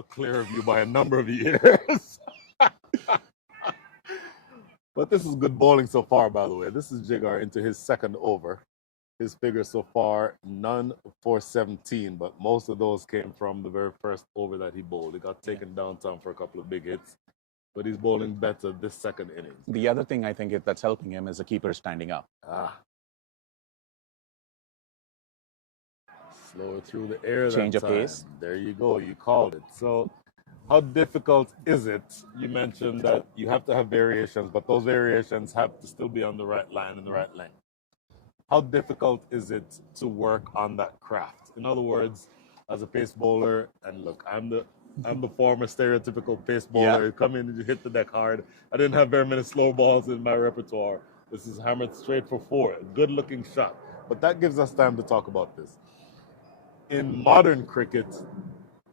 clear of you by a number of years. But this is good bowling so far, by the way. This is Jigar into his second over. His figure so far, none for 17, but most of those came from the very first over that he bowled. He got taken downtown for a couple of big hits, but he's bowling better this second inning. The other thing I think that's helping him is the keeper standing up. Slower through the air. Change of pace. There you go. You called it. So how difficult is it? You mentioned that you have to have variations, but those variations have to still be on the right line and the right length. How difficult is it to work on that craft? In other words, as a pace bowler, and look, I'm the former stereotypical pace bowler. You come in and you hit the deck hard. I didn't have very many slow balls in my repertoire. This is hammered straight for 4. A good looking shot. But that gives us time to talk about this. In modern cricket,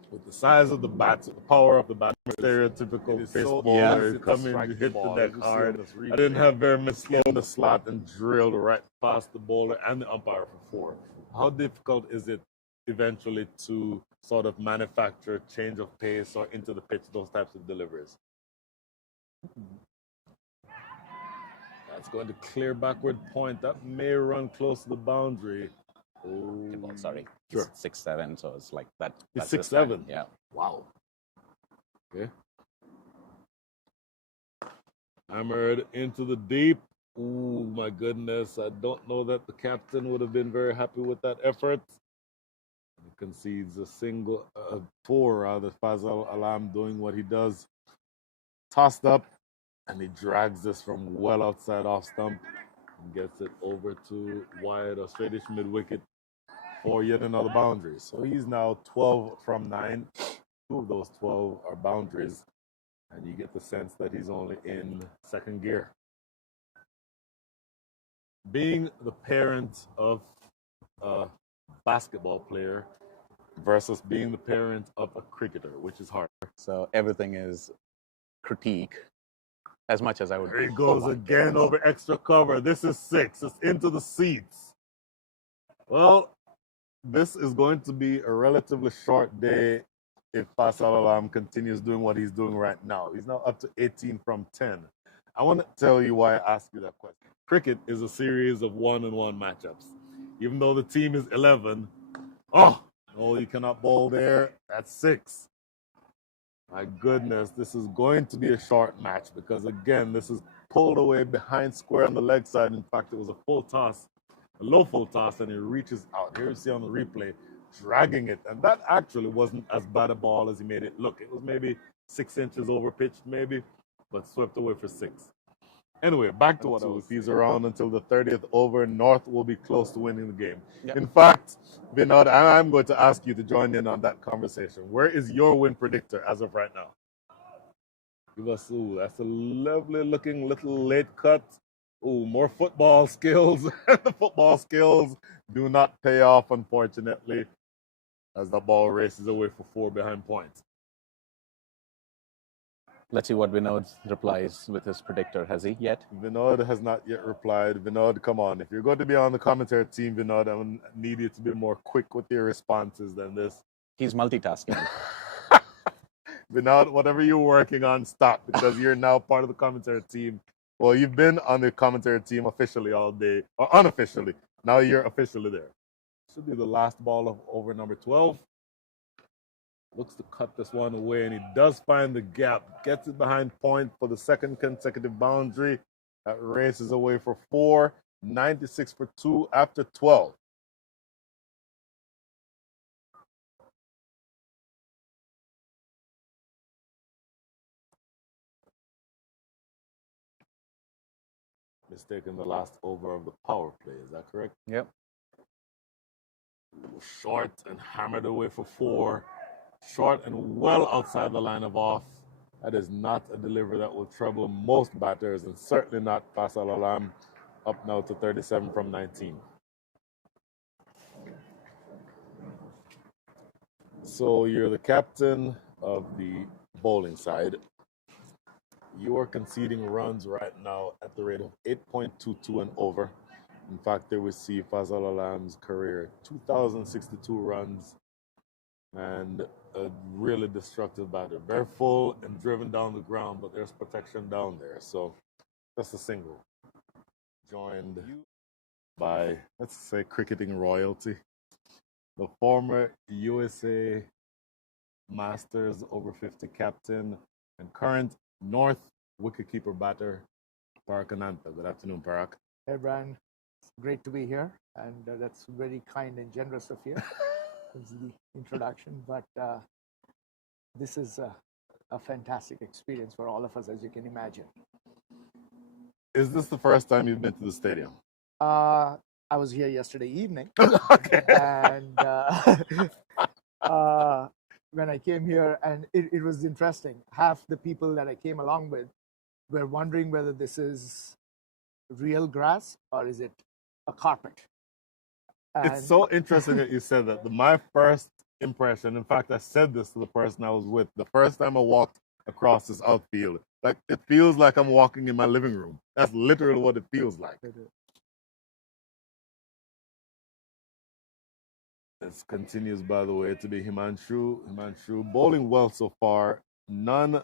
with the size of the bats, the power of the bat, stereotypical pace bowler, you come in, you hit the deck hard. I didn't have very much slow in the slot and drilled right past the bowler and the umpire for 4. How difficult is it eventually to sort of manufacture change of pace or into the pitch, those types of deliveries? That's going to clear backward point. That may run close to the boundary. Oh, sorry. Sure. 6'7", so it's like that. It's 6'7". Yeah. Wow. Okay. Hammered into the deep. Ooh, my goodness. I don't know that the captain would have been very happy with that effort. He concedes a 4 rather. Fazal Alam doing what he does. Tossed up, and he drags this from well outside off stump and gets it over to wide or straightish mid-wicket for yet another boundary. So he's now 12 from 9. 2 of those 12 are boundaries, and you get the sense that he's only in second gear. Being the parent of a basketball player versus being the parent of a cricketer, which is hard. So everything is critique as much as I would. There he goes again over extra cover. This is 6. It's into the seats. Well, this is going to be a relatively short day if Fazal Alam continues doing what he's doing right now. He's now up to 18 from 10. I want to tell you why I asked you that question. Cricket is a series of 1-on-1 matchups. Even though the team is 11, no, you cannot bowl there. That's 6. My goodness, this is going to be a short match because, again, this is pulled away behind square on the leg side. In fact, it was a full toss. A low full toss, and it reaches out. Here you see on the replay, dragging it. And that actually wasn't as bad a ball as he made it look. It was maybe 6 inches over pitched, maybe, but swept away for 6. Anyway, back to what I was. If he's around until the 30th over, North will be close to winning the game. Yep. In fact, Vinod, I'm going to ask you to join in on that conversation. Where is your win predictor as of right now? Give us, that's a lovely looking little late cut. More football skills. The football skills do not pay off, unfortunately, as the ball races away for 4 behind points. Let's see what Vinod replies with his predictor. Has he yet? Vinod has not yet replied. Vinod, come on. If you're going to be on the commentary team, Vinod, I need you to be more quick with your responses than this. He's multitasking. Vinod, whatever you're working on, stop, because you're now part of the commentary team. Well, you've been on the commentary team officially all day, or unofficially. Now you're officially there. Should be the last ball of over number 12. Looks to cut this one away, and he does find the gap. Gets it behind point for the second consecutive boundary. That races away for 4. 96 for 2 after 12. Mistaken the last over of the power play. Is that correct? Yep. Short and hammered away for 4. Short and well outside the line of off. That is not a delivery that will trouble most batters, and certainly not Fazal Alam, up now to 37 from 19. So you're the captain of the bowling side. You are conceding runs right now at the rate of 8.22 and over. In fact, they will see Fazal Alam's career 2,062 runs and a really destructive batter. Very full and driven down the ground, but there's protection down there. So that's a single. Joined by, let's say, cricketing royalty. The former USA Masters over 50 captain and current North wicketkeeper batter, Parak Ananta. Good afternoon, Parak. Hey, Brian. It's great to be here, and that's very kind and generous of you. That's the introduction, but this is a fantastic experience for all of us, as you can imagine. Is this the first time you've been to the stadium? I was here yesterday evening, Okay. and when I came here, and it was interesting. Half the people that I came along with were wondering whether this is real grass or is it a carpet. It's so interesting that you said that. My first impression, in fact, I said this to the person I was with the first time I walked across this outfield. Like, it feels like I'm walking in my living room. That's literally what it feels like. This continues, by the way, to be Himanshu. Himanshu bowling well so far. None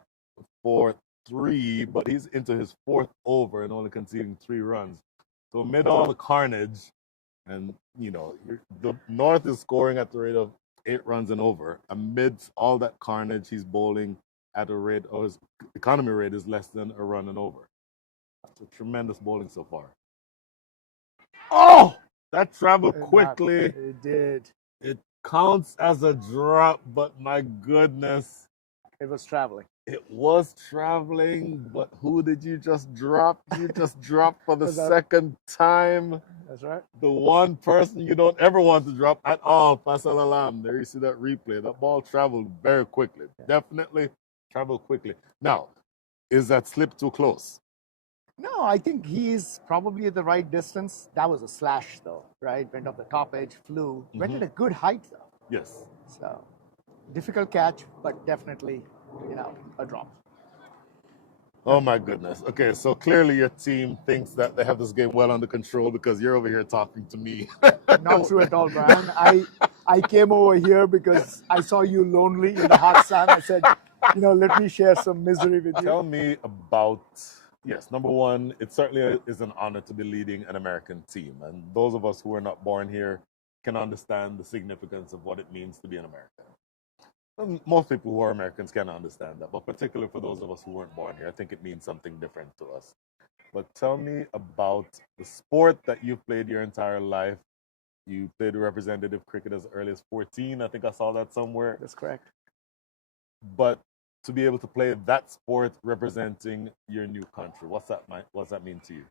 for 3, but he's into his 4th over and only conceding 3 runs. So amid all the carnage, and the North is scoring at the rate of 8 runs and over. Amidst all that carnage, he's bowling at a rate, or his economy rate is less than a run and over. That's a tremendous bowling so far. Oh, that traveled quickly. It did. It counts as a drop, but my goodness. It was traveling. It was traveling, but who did you just drop? You just dropped for the second time. That's right. The one person you don't ever want to drop at all, Fazal Alam. There you see that replay. That ball traveled very quickly. Yeah. Definitely traveled quickly. Now, is that slip too close? No, I think he's probably at the right distance. That was a slash, though, right? Went off the top edge, flew. Went at a good height, though. Yes. So, difficult catch, but definitely, a drop. Oh, my goodness. Okay, so clearly your team thinks that they have this game well under control because you're over here talking to me. Not true at all, Brian. I came over here because I saw you lonely in the hot sun. I said, let me share some misery with you. Tell me about... Yes, number one, it certainly is an honor to be leading an American team. And those of us who are not born here can understand the significance of what it means to be an American. And most people who are Americans can understand that, but particularly for those of us who weren't born here, I think it means something different to us. But tell me about the sport that you've played your entire life. You played representative cricket as early as 14. I think I saw that somewhere. That's correct. But to be able to play that sport representing your new country, what's that mean to you?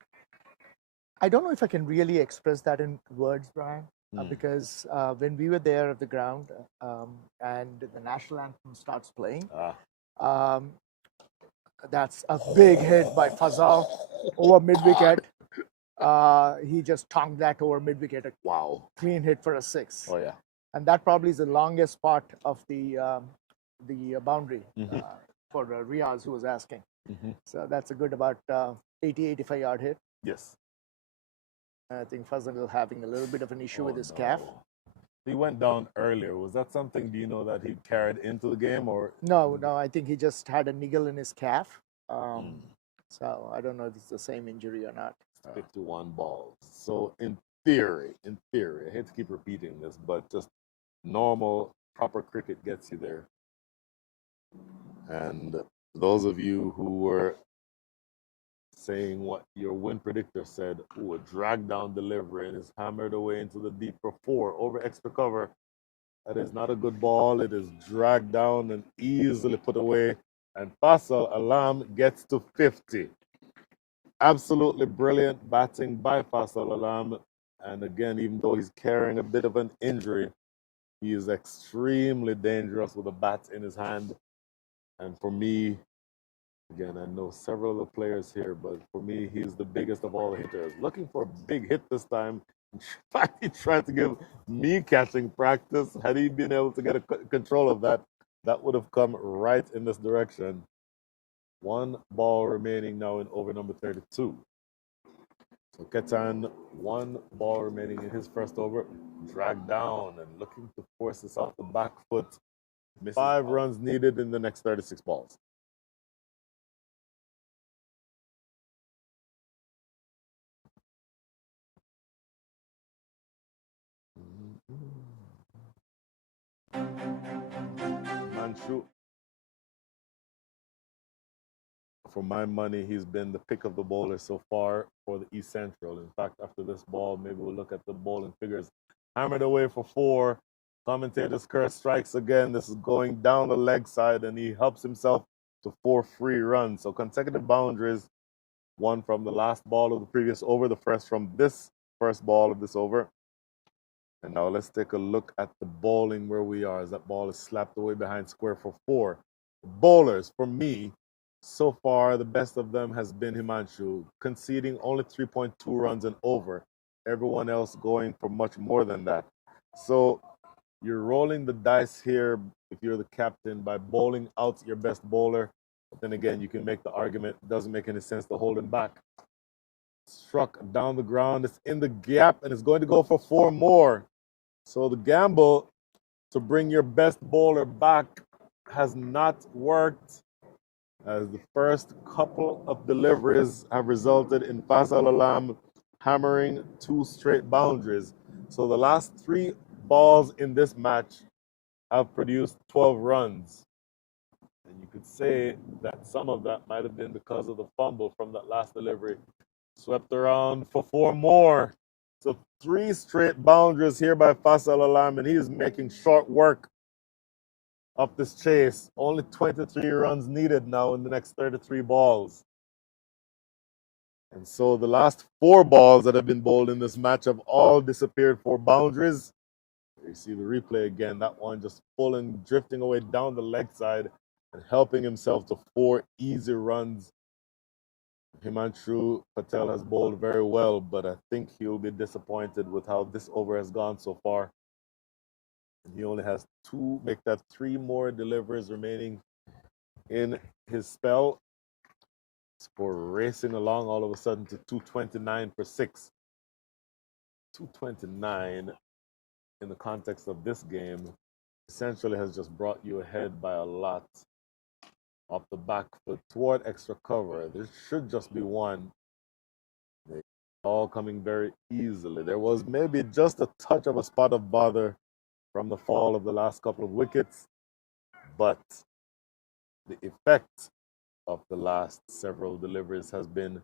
I don't know if I can really express that in words, Brian, because when we were there at the ground and the national anthem starts playing, that's a big hit by Fazal over mid-wicket. He just tongued that over mid-wicket. Wow. Clean hit for a 6. Oh, yeah. And that probably is the longest part of the boundary for Riaz, who was asking. So that's a good about 85 yard hit. Yes. I think Fazal having a little bit of an issue with his calf. He went down earlier. Was that something, do you know, that he carried into the game? Or No, I think he just had a niggle in his calf. So I don't know if it's the same injury or not. 51 balls. So in theory, I hate to keep repeating this, but just normal, proper cricket gets you there. And those of you who were saying what your win predictor said, a drag down delivery and is hammered away into the deep for 4 over extra cover. That is not a good ball. It is dragged down and easily put away. And Fazal Alam gets to 50. Absolutely brilliant batting by Fazal Alam. And again, even though he's carrying a bit of an injury, he is extremely dangerous with a bat in his hand. And for me, again, I know several of the players here, but for me, he's the biggest of all the hitters. Looking for a big hit this time. In fact, he tried to give me catching practice. Had he been able to get control of that, that would have come right in this direction. 1 ball remaining now in over number 32. So Ketan, 1 ball remaining in his first over, dragged down and looking to force this off the back foot Misses 5 all. runs needed in the next 36 balls. Manchu, for my money, he's been the pick of the bowler so far for the East Central. In fact, after this ball, maybe we'll look at the bowling figures. Hammered away for 4. Commentator's curse strikes again. This is going down the leg side, and he helps himself to 4 free runs. So consecutive boundaries, one from the last ball of the previous over, the first from this first ball of this over. And now let's take a look at the bowling where we are as that ball is slapped away behind square for 4. Bowlers, for me, so far the best of them has been Himanshu, conceding only 3.2 runs and over. Everyone else going for much more than that. So you're rolling the dice here if you're the captain by bowling out your best bowler. But then again, you can make the argument it doesn't make any sense to hold him back. Struck down the ground, it's in the gap, and it's going to go for 4 more. So the gamble to bring your best bowler back has not worked, as the first couple of deliveries have resulted in Fazal Alam hammering 2 straight boundaries. So the last 3 balls in this match have produced 12 runs. And you could say that some of that might have been because of the fumble from that last delivery. Swept around for 4 more. So 3 straight boundaries here by Fazal Alam, and he is making short work of this chase. Only 23 runs needed now in the next 33 balls. And so the last 4 balls that have been bowled in this match have all disappeared for boundaries. You see the replay again, that one just pulling, drifting away down the leg side and helping himself to 4 easy runs. Himanshu Patel has bowled very well, but I think he'll be disappointed with how this over has gone so far. And he only has 2, make that 3 more deliveries remaining in his spell. Score racing along all of a sudden to 229 for 6. 229 in the context of this game essentially has just brought you ahead by a lot off the back foot toward extra cover. There should just be one. They all coming very easily. There was maybe just a touch of a spot of bother from the fall of the last couple of wickets, but the effect of the last several deliveries has been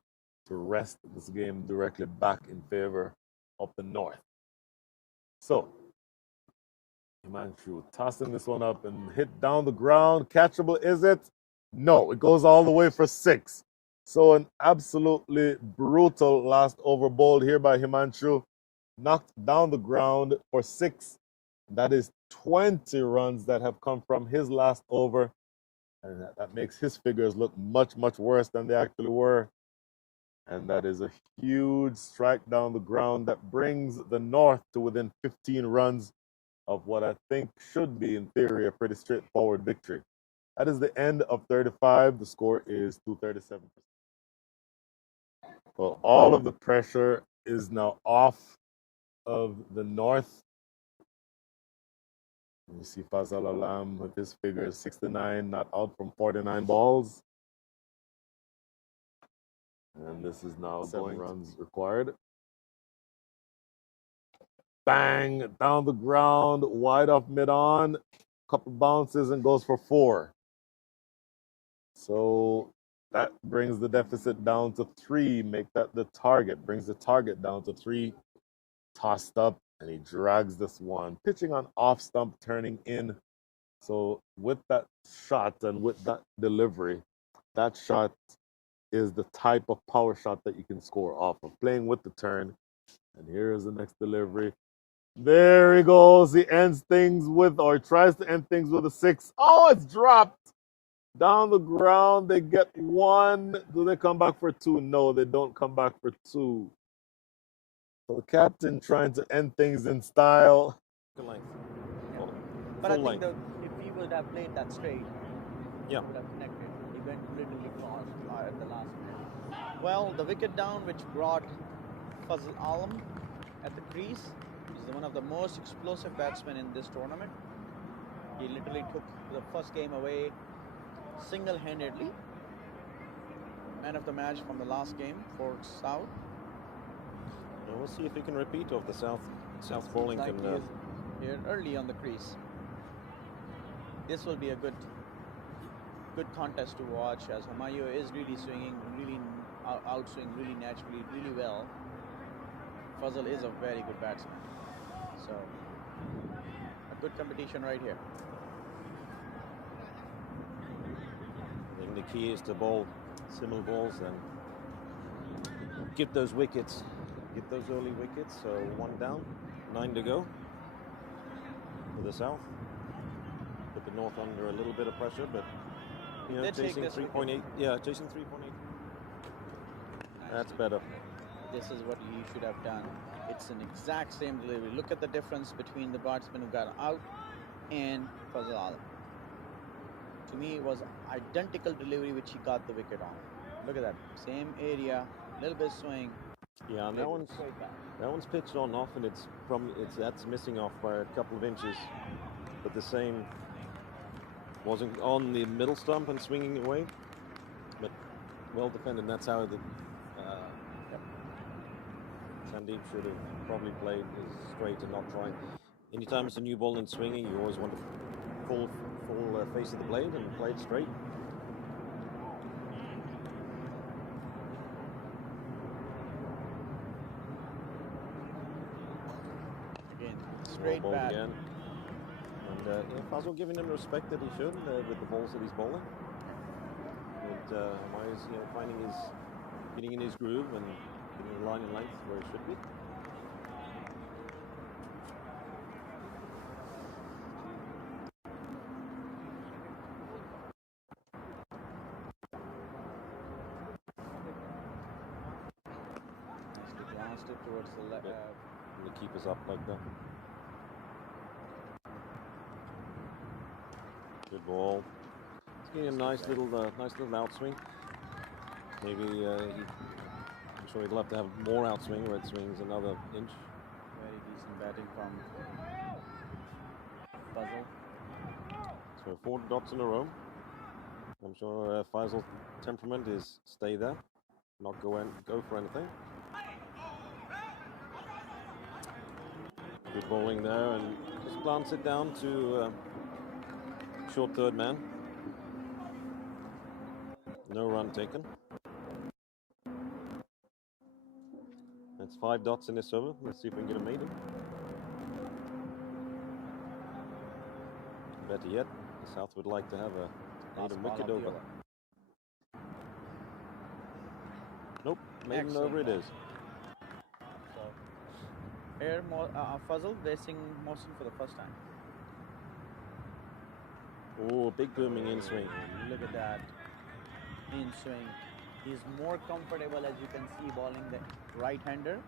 to rest this game directly back in favor of the North. So, Himanshu tossing this one up and hit down the ground. Catchable, is it? No, it goes all the way for 6. So an absolutely brutal last over bowled here by Himanshu. Knocked down the ground for 6. That is 20 runs that have come from his last over. And that makes his figures look much, much worse than they actually were. And that is a huge strike down the ground that brings the North to within 15 runs of what I think should be, in theory, a pretty straightforward victory. That is the end of 35. The score is 237. Well, all of the pressure is now off of the North. You see Fazal Alam with his figures 69, not out from 49 balls. And this is now 7 runs required. Bang, down the ground, wide off mid-on, couple bounces and goes for 4. So that brings the deficit down to 3, make that the target, brings the target down to 3. Tossed up, and he drags this one. Pitching on off stump, turning in. So with that shot and with that delivery, that shot is the type of power shot that you can score off of. Playing with the turn. And here's the next delivery. There he goes. He ends things with, or tries to end things with a 6. Oh, it's dropped. Down the ground, they get 1. Do they come back for 2? No, they don't come back for 2. So the captain trying to end things in style. Length. Yeah. But Full I think length. if he would have played that straight, Yeah. he would have connected. He went literally cross at the last minute. Well, the wicket down, which brought Fazal Alam at the crease. He's one of the most explosive batsmen in this tournament. He literally took the first game away single-handedly. Man of the match from the last game for South. And we'll see if he can repeat off the South bowling. Like Can he is here early on the crease. This will be a good contest to watch, as Humayun is really swinging, really outswing, really naturally, really well. Fazal is a very good batsman, so a good competition right here. I think the key is to bowl similar balls and get those wickets, get those early wickets. So 1 down, 9 to go for the South. Put the North under a little bit of pressure, but you know, chasing 3.8. Yeah, chasing 3.8. That's better. This is what he should have done. It's an exact same delivery. Look at the difference between the batsman who got out and Fazal. To me, it was identical delivery which he got the wicket on. Look at that, same area, little bit swing. Yeah, and that one's pitched on off, and that's missing off by a couple of inches. But the same wasn't on the middle stump and swinging away, but well defended. That's how the Sandeep should have probably played straight and not trying. Anytime it's a new ball and swinging, you always want to full face of the blade and play it straight. Again, straight bat. Again. And Fazal giving him the respect that he should with the balls that he's bowling. And Humayun's finding getting in his groove and getting the line and length where it should be. Nicely it towards the left. And the keeper's up like that. Good ball. It's getting a nice little outswing. Maybe I'm sure he'd love to have more outswing where it swings another inch. Very decent batting from Fazal. So 4 dots in a row. I'm sure Fazal's temperament is stay there, not go for anything. Good bowling there, and just glance it down to short third man. No run taken. That's 5 dots in this over. Let's see if we can get a maiden. Better yet, the South would like to have a maiden wicket over. Nope, maiden over it is. So here, Fazal racing motion for the first time. Oh, big booming in swing. Look at that. In swing. He's more comfortable, as you can see, bowling the right-hander,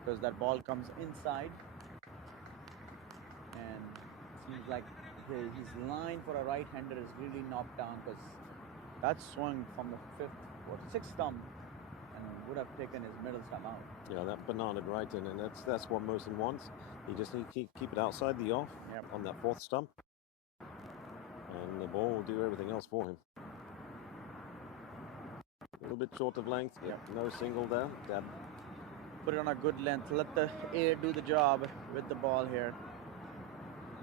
because that ball comes inside. And it seems like his line for a right-hander is really knocked down, because that swung from the 6th stump and would have taken his middle stump out. Yeah, that bananaed right in, and that's what Mohsin wants. He just needs to keep it outside the off on that 4th stump. And the ball will do everything else for him. A little bit short of length. Yeah, no single there. Dab. Put it on a good length. Let the air do the job with the ball here.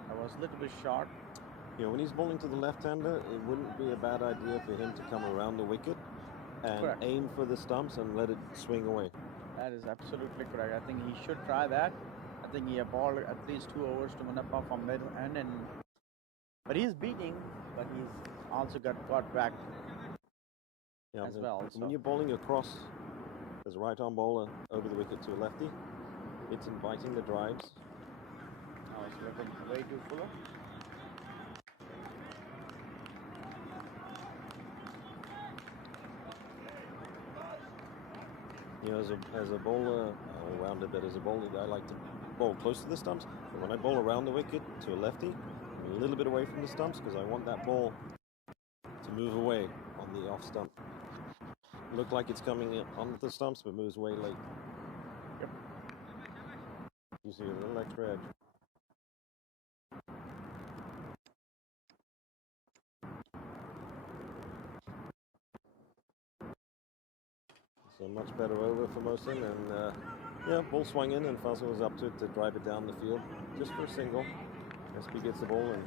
I was a little bit short. You know, when he's bowling to the left-hander, it wouldn't be a bad idea for him to come around the wicket and aim for the stumps and let it swing away. That is absolutely correct. I think he should try that. I think he bowled at least 2 overs to Munappa from middle end, but he's beating, but he's also got back as well. When you're bowling across as a right-arm bowler over the wicket to a lefty, it's inviting the drives. Now it's looking way too fuller. You know, as a bowler, all-rounder, but as a bowler, I like to bowl close to the stumps. But when I bowl around the wicket to a lefty, I'm a little bit away from the stumps because I want that ball to move away on the off stump. Look like it's coming onto the stumps, but moves away late. Yep. You see a little extra edge. So much better over for Mohsin, and yeah, ball swung in, and Fazal was up to it to drive it down the field just for a single. SB gets the ball and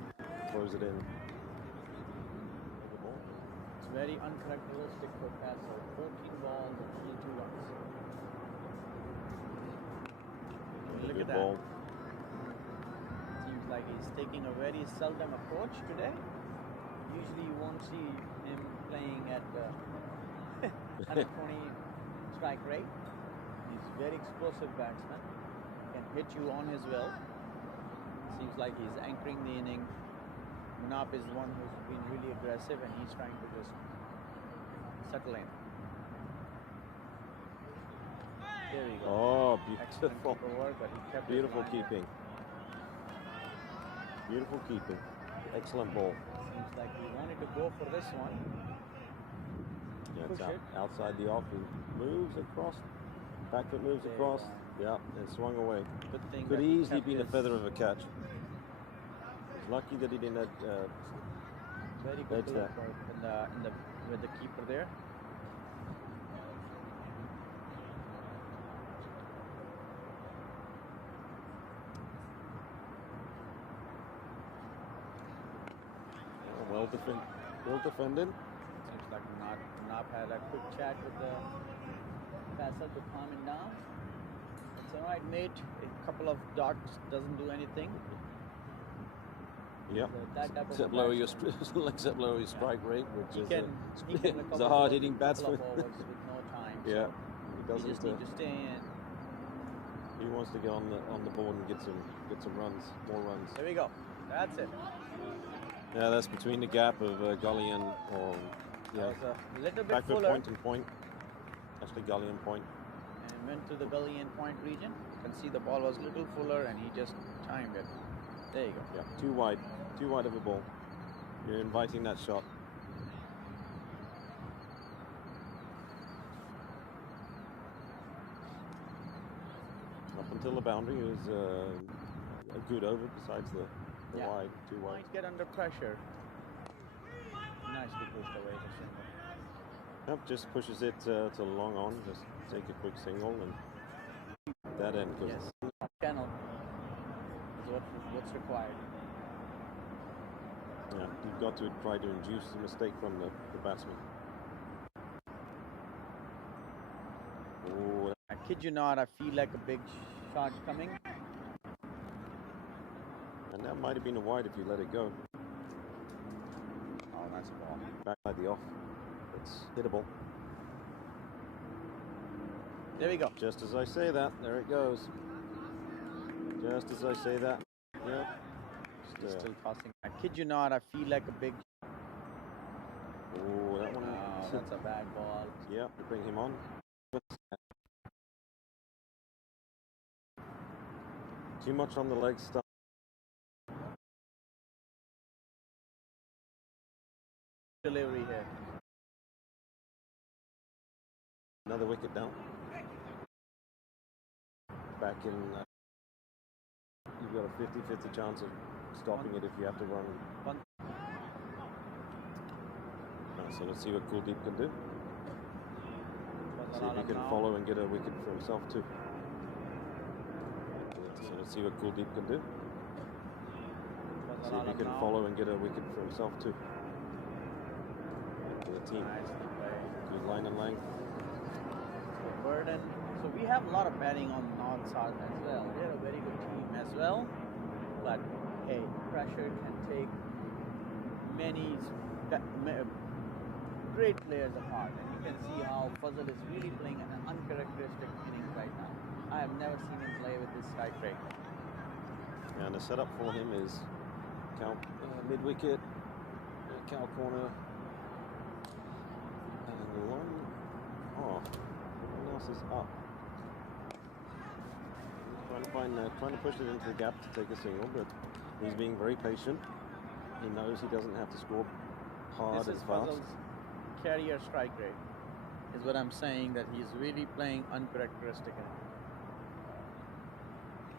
throws it in. It's very uncharacteristic for Fazal. 14 balls and only 2 runs. Look Good at ball. that. Seems like he's taking a very seldom approach today. Usually you won't see him playing at 120 strike rate. He's very explosive batsman. Can hit you on his will. Seems like he's anchoring the inning. Munaf is the one who's been really aggressive, and he's trying to just settle in. There we go. Oh, Excellent beautiful. keeper work, but he kept his Beautiful line there. keeping. Beautiful keeping. Excellent ball. Seems like he wanted to go for this one. Yeah, Push it's it. outside the off. He moves across. Back foot moves There you across. go. Yeah, and swung away. Good thing Could that he easily kept been a his feather of a catch. He's lucky that he didn't very good edge bullet that. work with the keeper there. Well defended. Seems like Munaf had a quick chat with the Fazal to calm him down. It's alright, mate. A couple of dots doesn't do anything. Yep. That type of Except a lower your batsman. except lower your strike rate, which He is can it's a recover hard-hitting balls in a batsman. couple of overs with no time. Yeah, So he you doesn't. just need to stay in. He wants to get on the board and get some runs, more runs. There we go. That's it. Yeah, that's between the gap of Gully and That was a little bit back foot fuller point and point. Actually, Gully and point. and went to the gully and point region. You can see the ball was a little fuller and he just timed it. There you go. Yeah, too wide of a ball. You're inviting that shot. Up until the boundary, it was a good over. Besides the Yeah. wide, too wide. Might get under pressure. Nicely pushed away to single. Yep, just pushes it to long on. Just take a quick single and that end. 'Cause Yes. Channel is what's required. yeah, you've got to try to induce a mistake from the batsman. Oh, I kid you not, I feel like a big shot coming. and that might have been a wide if you let it go. Oh, nice ball. Back by the off. It's hittable. There we go. Just as I say that, there it goes. Just as I say that. Yep. He's still tossing. I kid you not, I feel like a big. Oh, that one. Oh, that's a bad ball. Yeah, to bring him on. Too much on the leg stuff. Delivery here. Another wicket down. Back in. You've got a 50-50 chance of stopping it if you have to run. One. So let's see what Kuldeep can do. See if he Fazal can now. follow and get a wicket for himself too. So let's see what Kuldeep can do. See if he Fazal can now. follow and get a wicket for himself too. For the team. Nicely played. Good line and length. So Burden. So we have a lot of batting on North South as well. They're a very good team as well. But hey, pressure can take many great players apart. And you can see how Fazal is really playing an uncharacteristic innings right now. I have never seen him play with this strike rate. And the setup for him is cow mid wicket, cow corner, and one off. Everyone else is up. Trying to push it into the gap to take a single, but he's being very patient. He knows he doesn't have to score hard This and is fast. Fazal's carrier strike rate, is what I'm saying, that he's really playing uncharacteristic.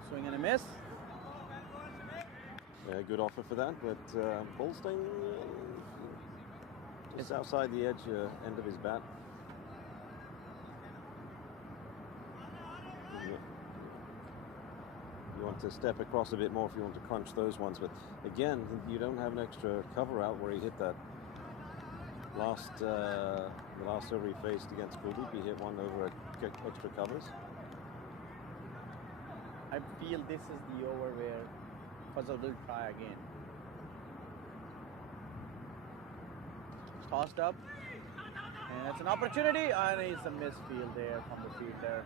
Swing and a miss. Yeah, good offer for that, but ball staying just outside the edge end of his bat. You want to step across a bit more if you want to crunch those ones. But again, you don't have an extra cover out where he hit that the last over he faced against Kuldeep. He hit one over extra covers. I feel this is the over where Fazal will try again. Tossed up, and it's an opportunity, and it's a misfield there from the fielder.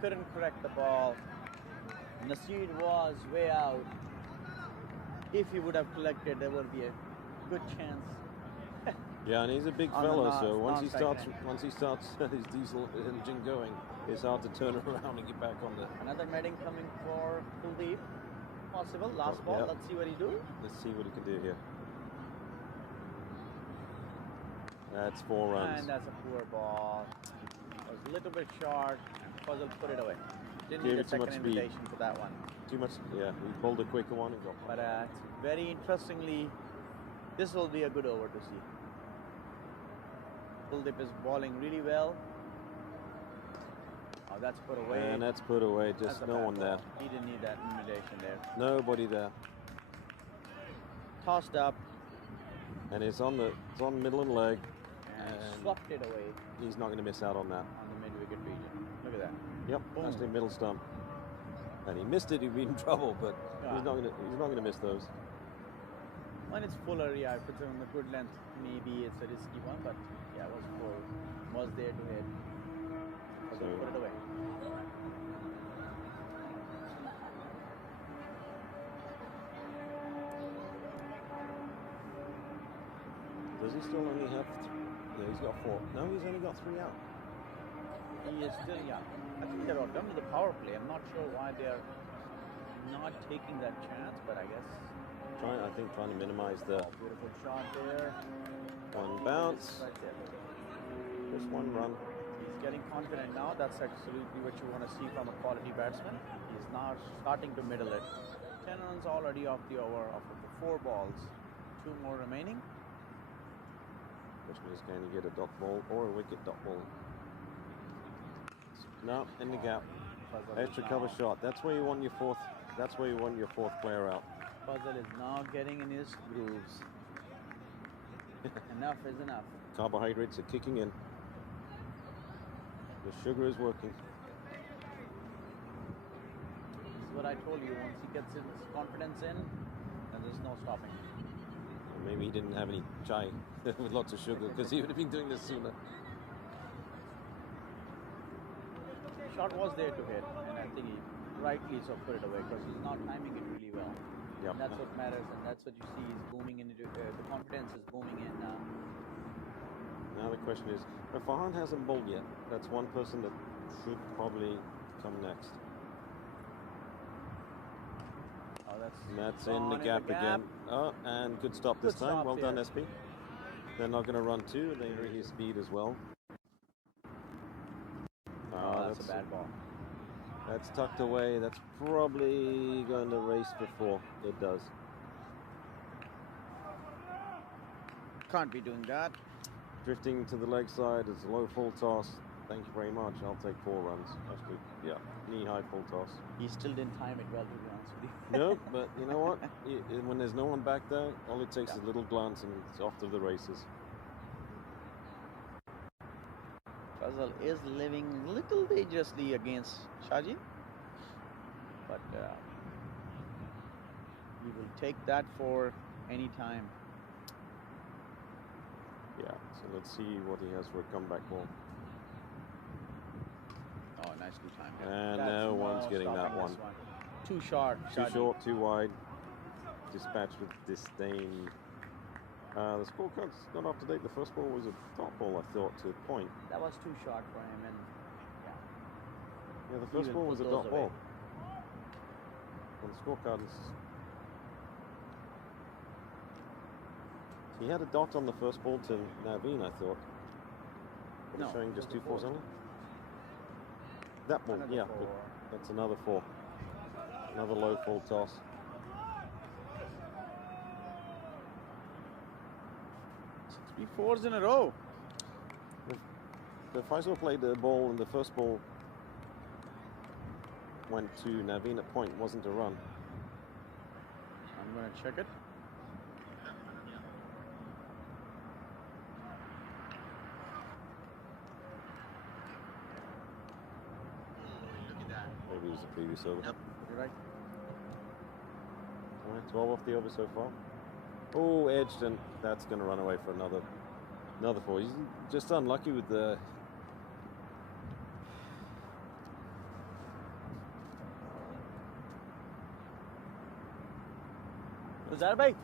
Couldn't correct the ball. Nasir was way out. If he would have collected, there would be a good chance. Yeah, and he's a big On the fella, so once he non-segment. starts his diesel engine going, it's hard to turn around and get back on the. Another medding coming for Kuldeep. Possible last ball. Yep. Let's see what he do. Let's see what he can do here. That's 4 runs. And that's a poor ball. It was a little bit short. Fazal put it away. Didn't Gave need a it too much second speed. invitation for that one. Too much, yeah. He pulled a quicker one and got. But very interestingly, this will be a good over to see. Kuldeep is bowling really well. Oh, that's put away. And that's put away. Just That's a no bad one ball. there. He didn't need that invitation there. Nobody there. Tossed up And it's on the middle and leg. and And- swept it away He's not going to miss out on that. on the mid-wicket region. Look at that. Yep, Boom. that's the middle stump. And he missed it. He'd be in trouble, but Yeah. he's not going to miss those. When it's fuller, yeah, if it's on a good length, maybe it's a risky one, but yeah, it was full. Was there to hit. So So- put it away. Does he still only have? Yeah, he's got 4. No, he's only got 3 out. He is still young. I think they're all done with the power play. I'm not sure why they're not taking that chance, but I guess. I think trying to minimize the Beautiful shot there. one bounce. Right there. Just 1 run. He's getting confident now. That's absolutely what you want to see from a quality batsman. He's now starting to middle it. 10 runs already off the over of the 4 balls. 2 more remaining. Question is, can he get a dot ball or a wicket dot ball? No, in the gap. Fazal Extra is cover now- shot. That's where you want your fourth. That's where you want your 4th player out. Fazal is now getting in his grooves. Enough is enough. Carbohydrates are kicking in. The sugar is working. This is what I told you. Once he gets his confidence in, then there's no stopping. Or maybe he didn't have any chai with lots of sugar because he would have been doing this sooner. Shot was there to hit, and I think he rightly so put it away because he's not timing it really well. Yep. And that's what matters, and that's what you see is booming into the confidence is booming in now. Now the question is, Farhan hasn't bowled yet. That's one person that should probably come next. Oh, And that's in gone the gap again. Oh, and good stop this Good time. stop Well done, there. SP. They're not going to run 2. They need his speed as well. Oh, that's a bad ball. That's tucked away. That's probably going to race before it does. Can't be doing that. Drifting to the leg side. It's a low full toss. Thank you very much. I'll take 4 runs. Actually, yeah, knee-high full toss. He still didn't time it well, to be honest with you. No, but you know what? When there's no one back there, all it takes is a little glance and it's off to the races. Fazal is living a little dangerously against Shaji, but he will take that for any time. Yeah, so let's see what he has for a comeback ball. Oh, nicely timed. And That's no one's getting that stopping one. this Too short. Too Shaji. short, too wide. Dispatched with disdain. The scorecard's not up to date. The first ball was a dot ball, I thought, to a point. That was too short for him, and Yeah, the He first will ball was a put dot those away. ball. And the scorecard is... He had a dot on the first ball to Naveen, I thought. But No, it's showing it just was 2 a fours four. only. That ball, another yeah, four. but that's another 4. Another low full toss. 3 fours in a row. The Fazal played the ball and the first ball went to Naveen at point, wasn't a run. I'm going to check it. Maybe it was the previous over. Yep, you're right. All right, 12 off the over so far. Oh, edged, and that's going to run away for another 4. He's just unlucky with the. Fazal bhai,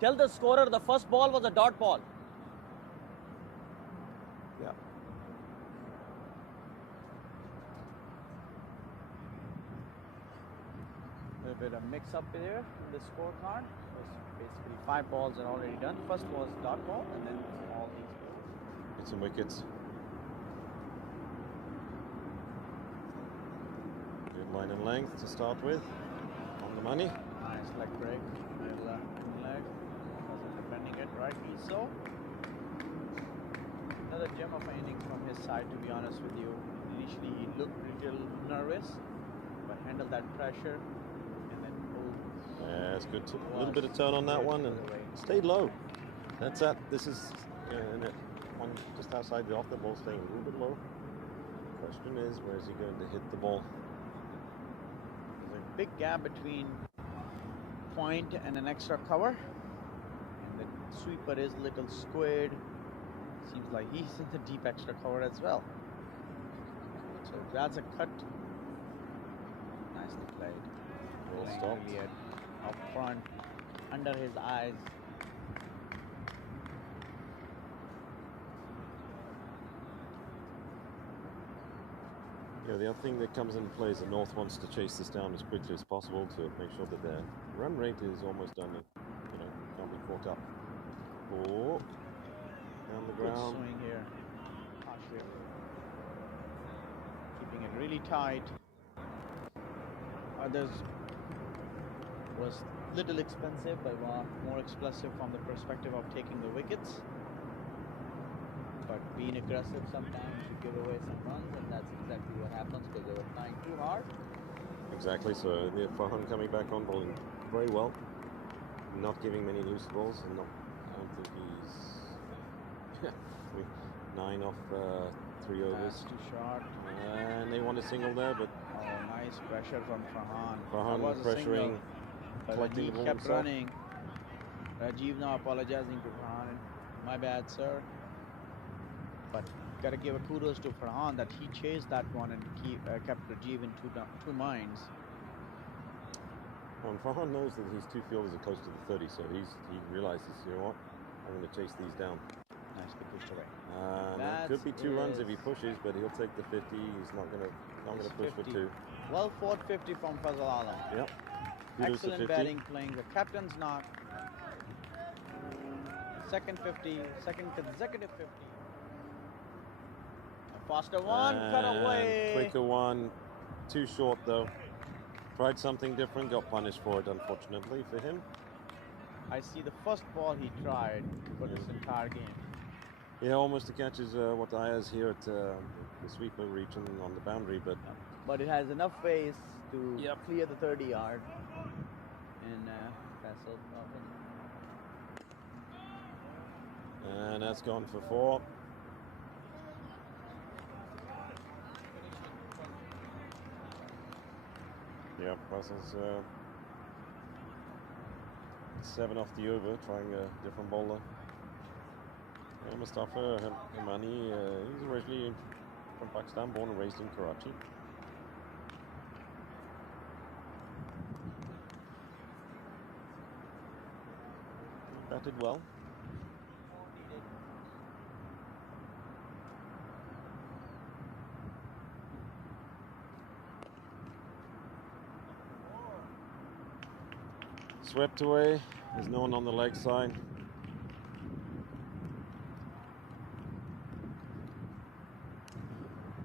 tell the scorer the first ball was a dot ball. Yeah. A little bit of mix up there in the scorecard. Basically 5 balls are already done. First was dot ball and then all these balls. Get some wickets. Good line and length to start with. On the money. Nice leg break. Little leg. Wasn't defending it rightly so. Another gem of an inning from his side, to be honest with you. Initially he looked a little nervous, but handled that pressure and then pulled. Yeah, it's good. A little bit of turn on that one and stayed low. That's that. This is one just outside the off the ball, staying a little bit low. Question is, where is he going to hit the ball? There's a big gap between point and an extra cover, and the sweeper is a little squared. Seems like he's in the deep extra cover as well. So that's a cut. Nicely played. Well Playing stopped. really up front, under his eyes. Yeah, the other thing that comes into play is the North wants to chase this down as quickly as possible to make sure that their run rate is almost done. Can't be caught up. Oh, down the Good ground. swing here. Ashir. Keeping it really tight. Others was little expensive, but more explosive from the perspective of taking the wickets. But being aggressive sometimes you give away some runs, and that's exactly what happens because they were trying too hard. Exactly. So the Farhan coming back on, bowling very well, not giving many loose balls, and I don't think he's 9 off 3 overs. That's too short. And they want a single there, but Oh, nice pressure from Farhan. Farhan That was a pressuring, single, but collecting he the ball kept himself. running. Rajiv now apologizing to Farhan. My bad, sir. But gotta give a kudos to Farhan that he chased that one and kept Rajiv in two minds. And Farhan knows that his 2 fielders are close to the 30, so he realizes, you know what, I'm going to chase these down. Nicely pushed away. That could be 2 runs if he is- pushes, but he'll take the 50. He's not going to push 50. for 2. Well fought 50 from Fazal Alam. Yep. Kudos to Excellent 50. batting, playing the captain's knock. Second 50, second consecutive 50. A faster one, cut And away. quicker one, too short though. Tried something different, got punished for it, unfortunately for him. I see the first ball he tried for this entire game. Yeah, almost to catch his what Ayaz here at the sweeper region on the boundary, but But it has enough pace to Yep. clear the 30 yard. And Fazal. and that's gone for 4. Yeah, Fazal's 7 off the over, trying a different bowler. Yeah, Mustafa Himani, he's originally from Pakistan, born and raised in Karachi. Batted well. Swept away. There's no one on the leg side.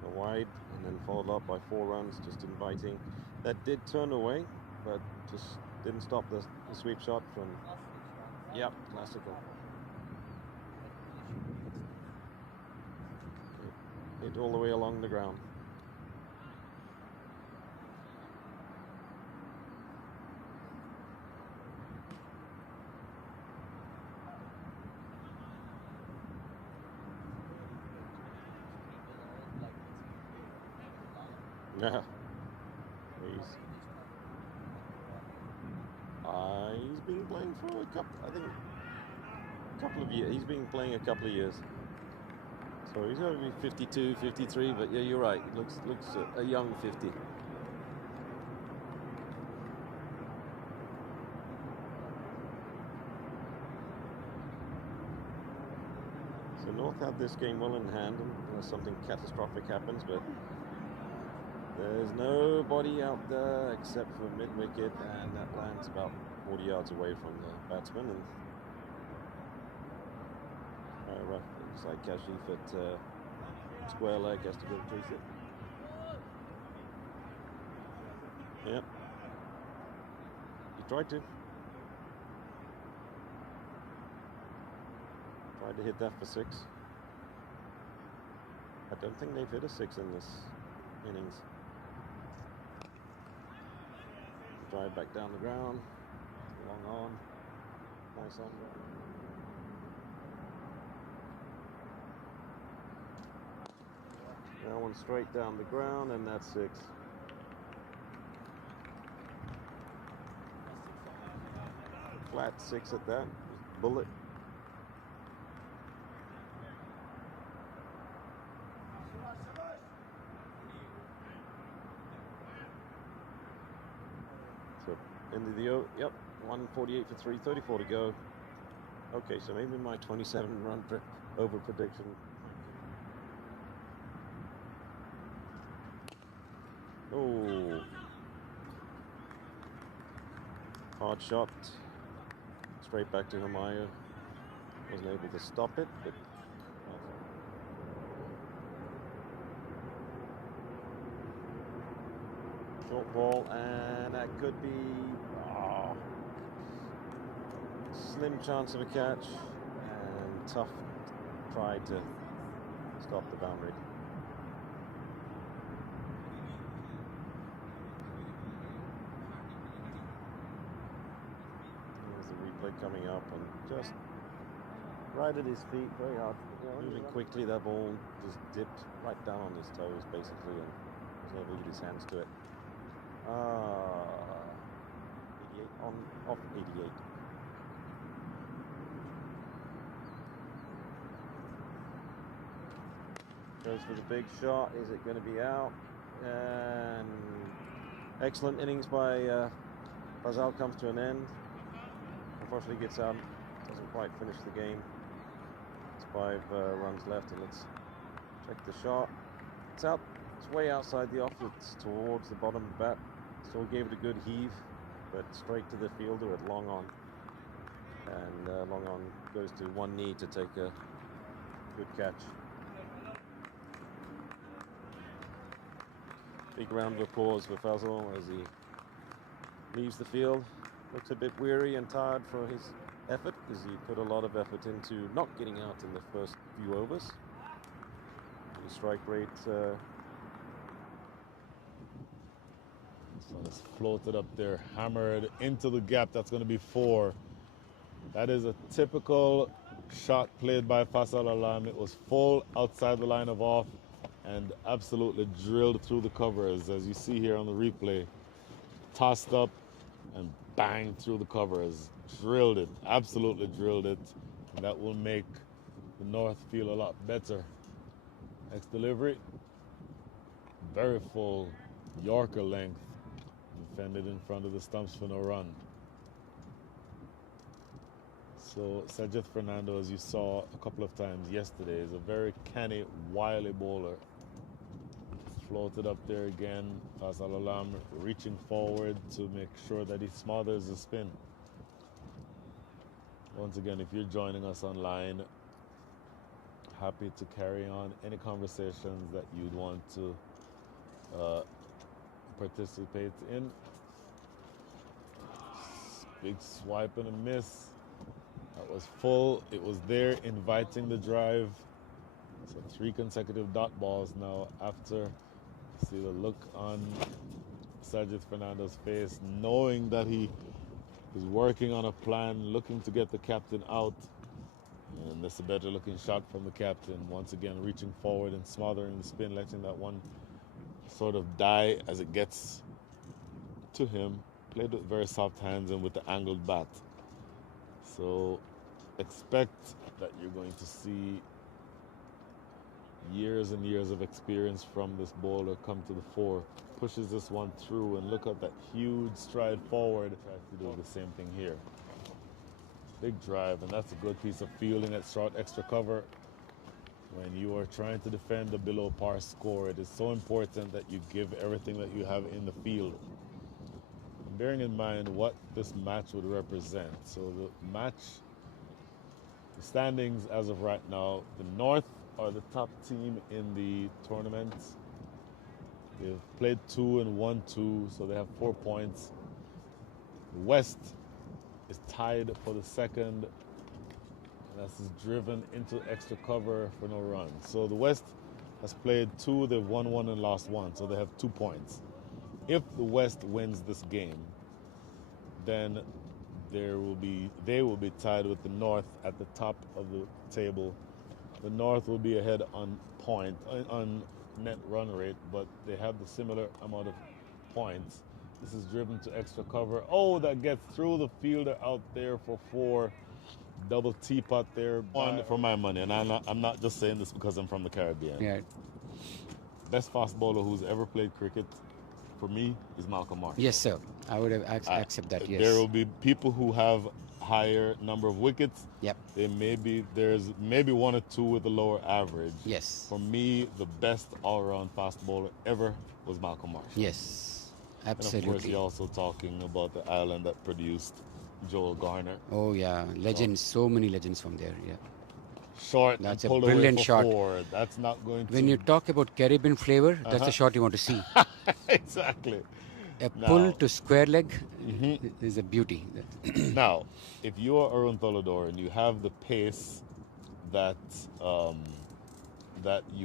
A wide, and then followed up by 4 runs, just inviting. That did turn away, but just didn't stop the sweep shot from. Yep, classical. Hit all the way along the ground. Yeah. He's been playing for a couple of years. He's been playing a couple of years. So he's going to be 52, 53, but yeah, you're right. Looks a young 50. So North had this game well in hand unless something catastrophic happens, but there's nobody out there except for mid-wicket, and that lands about 40 yards away from the batsman. And looks like Kashif at square leg has to go chase it. Yep. He tried to. Tried to hit that for 6. I don't think they've hit a 6 in this innings. Drive back down the ground. Long on. Nice on. That one straight down the ground, and that's 6. Flat 6 at that. Bullet. So into the yep, 148 for 3, 34 to go. Okay, so maybe my 27 run over prediction. Oh, hard shot. Straight back to Hamaya. Wasn't able to stop it, but short ball, and that could be slim chance of a catch, and tough try to stop the boundary. There's the replay coming up, and just right at his feet, very hard. Moving quickly, that ball just dipped right down on his toes, basically, and was able to get his hands to it. 88 on, off 88. Goes for the big shot. Is it going to be out? And excellent innings by Fazal comes to an end. Unfortunately gets out. Doesn't quite finish the game. It's 5 runs left, and let's check the shot. It's out. It's way outside the off. It's towards the bottom of the bat. Still gave it a good heave, but straight to the fielder at long on. And long on goes to one knee to take a good catch. Big round of applause for Fazal as he leaves the field. Looks a bit weary and tired for his effort, because he put a lot of effort into not getting out in the first few overs. His strike rate So it's floated up there, hammered into the gap. That's going to be 4. That is a typical shot played by Fazal Alam. It was full outside the line of off and absolutely drilled through the covers, as you see here on the replay. Tossed up and banged through the covers. Drilled it, absolutely drilled it. And that will make the North feel a lot better. Next delivery, very full Yorker length. Defended in front of the stumps for no run. So Sajith Fernando, as you saw a couple of times yesterday, is a very canny, wily bowler. Floated up there again. Fazal Alam reaching forward to make sure that he smothers the spin. Once again, if you're joining us online, happy to carry on any conversations that you'd want to participate in. Big swipe and a miss. That was full. It was there, inviting the drive. So 3 consecutive dot balls now after. See the look on Sajith Fernando's face, knowing that he is working on a plan, looking to get the captain out. And that's a better looking shot from the captain. Once again, reaching forward and smothering the spin, letting that one sort of die as it gets to him. Played with very soft hands and with the angled bat. So expect that you're going to see years and years of experience from this bowler come to the fore. Pushes this one through, and look at that huge stride forward. Tries to do the same thing here. Big drive, and that's a good piece of fielding at short extra cover. When you are trying to defend a below par score, it is so important that you give everything that you have in the field. Bearing in mind what this match would represent. So the match, the standings as of right now, the North are the top team in the tournament. They've played 2 and won 2, so they have 4 points. The West is tied for the second, and that's driven into extra cover for no run. So the West has played 2, they've won 1 and lost 1, so they have 2 points. If the West wins this game, then they will be tied with the North at the top of the table. The North will be ahead on net run rate, but they have the similar amount of points. This is driven to extra cover. Oh, that gets through the fielder out there for 4. Double teapot there. One for my money, and I'm not just saying this because I'm from the Caribbean. Yeah. Best fast bowler who's ever played cricket for me is Malcolm Marshall. Yes, sir. I would have accept that. Yes. There will be people who have higher number of wickets. Yep. There's maybe 1 or 2 with a lower average. Yes. For me, the best all-around fast bowler ever was Malcolm Marshall. Yes. And of course, Absolutely. you're also talking about the island that produced Joel Garner. Oh yeah, legends. So many legends from there. Yeah. Short That's and a pulled brilliant away for shot. 4. That's not going to... When you talk about Caribbean flavor, that's the shot you want to see. Exactly. A Now- pull to square leg is a beauty. Now, if you are Arun Tolador and you have the pace that that you